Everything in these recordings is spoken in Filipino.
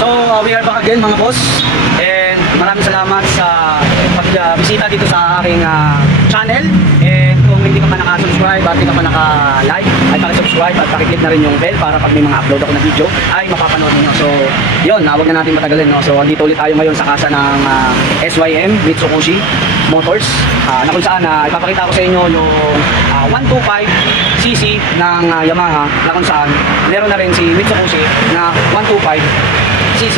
So, we are back again mga boss. And maraming salamat sa pagbisita dito sa aking channel. And kung hindi ka pa naka-subscribe at hindi ka pa naka-like, ay paki-subscribe at paki-click na rin yung bell para pag may mga upload ako na video ay mapapanood niyo. So, yun, huwag na natin matagalin. No? So, andito ulit tayo ngayon sa kasa ng SYM Mitsukoshi Motors. Na kung saan ipapakita ko sa inyo yung 125cc ng Yamaha, na kung saan meron na rin si Mitsukoshi na 125cc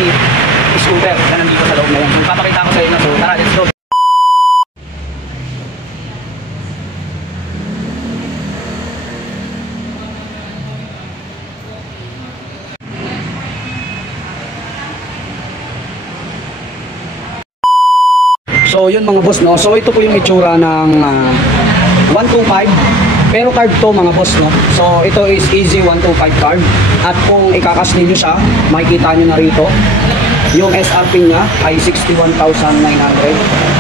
scooter na nandito sa loob na yan. So, ipapakita ko sa inyo. So, tara, let's go. So yun mga boss, no. So ito po yung itsura ng 125, pero carb to mga boss, no. So ito is easy 125 carb. At kung ikakas niyo siya, makikita niyo na rito yung SRP niya ay 61,900.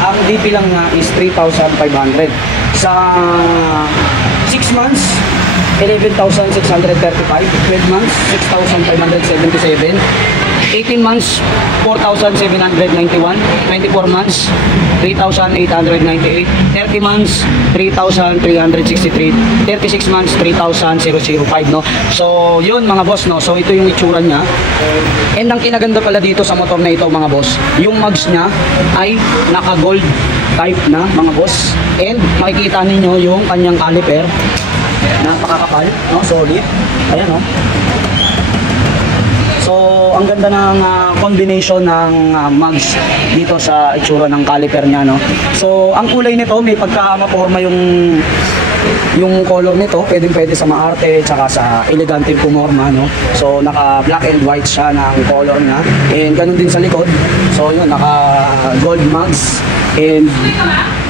Ang DP lang niya is 3,500. Sa 6 months 11,635, 12 months 6,577, 18 months 4,791, 24 months 3,898, 30 months 3,363, 36 months 3,005, no. So yun mga boss, no. So ito yung itsura niya. And ang kinaganda pala dito sa motor na ito mga boss, yung mags niya ay naka gold type na mga boss. And makikita ninyo yung kanyang caliper, napakakapal, no, solid. Ayan, no. So, ang ganda ng combination ng mags dito sa itsura ng caliper niya, no. So, ang kulay nito, may pagka-maporma yung color nito, pwede sa maarte tsaka sa elegante pumorma, no. So, naka black and white siya ng color niya. And ganun din sa likod. So, yun, naka gold mags and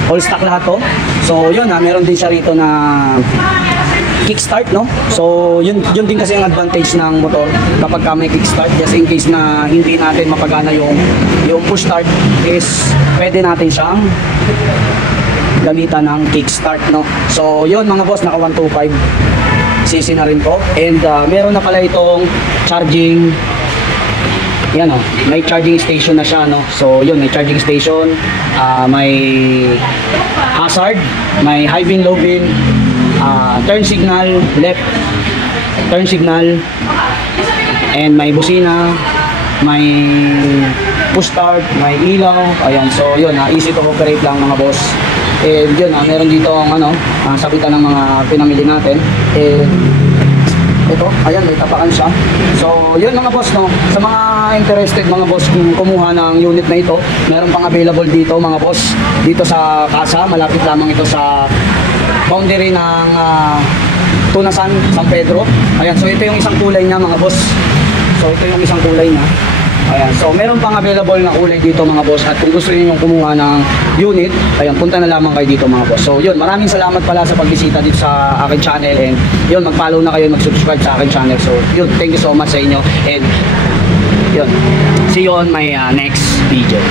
all stock lahat to. So, yun, meron din siya rito na kickstart, no. So yun din kasi ang advantage ng motor kapag may kickstart, just in case na hindi natin mapagana yung push start, is pwede natin siyang gamitan ng kickstart, no. So yun mga boss, naka 125cc na rin po. And meron na pala itong charging. Yan, oh, may charging station na siya, no. So yun, may charging station, may hazard, may high beam, low beam, turn signal, left turn signal, and may busina, may push start, may ilaw. Ayan, so yun, easy to operate lang mga boss. And yun, meron dito ang sabitan ng mga pinamili natin. And ito, ayan, may tapakan siya. So yun mga boss, no. Sa mga interested mga boss kung kumuha ng unit na ito, meron pang available dito mga boss, dito sa Casa. Malapit lamang ito sa boundary ng Tunasan, San Pedro. Ayan, so ito yung isang kulay niya mga boss. So ito yung isang kulay niya. Ayan, so meron pang available na kulay dito mga boss. At kung gusto niyo kumuha ng unit, ayan, punta na lamang kayo dito mga boss. So yun, maraming salamat pala sa pagbisita dito sa aking channel. And yun, mag-follow na kayo, mag-subscribe sa aking channel. So yun, thank you so much sa inyo. And yun, see you on my next video.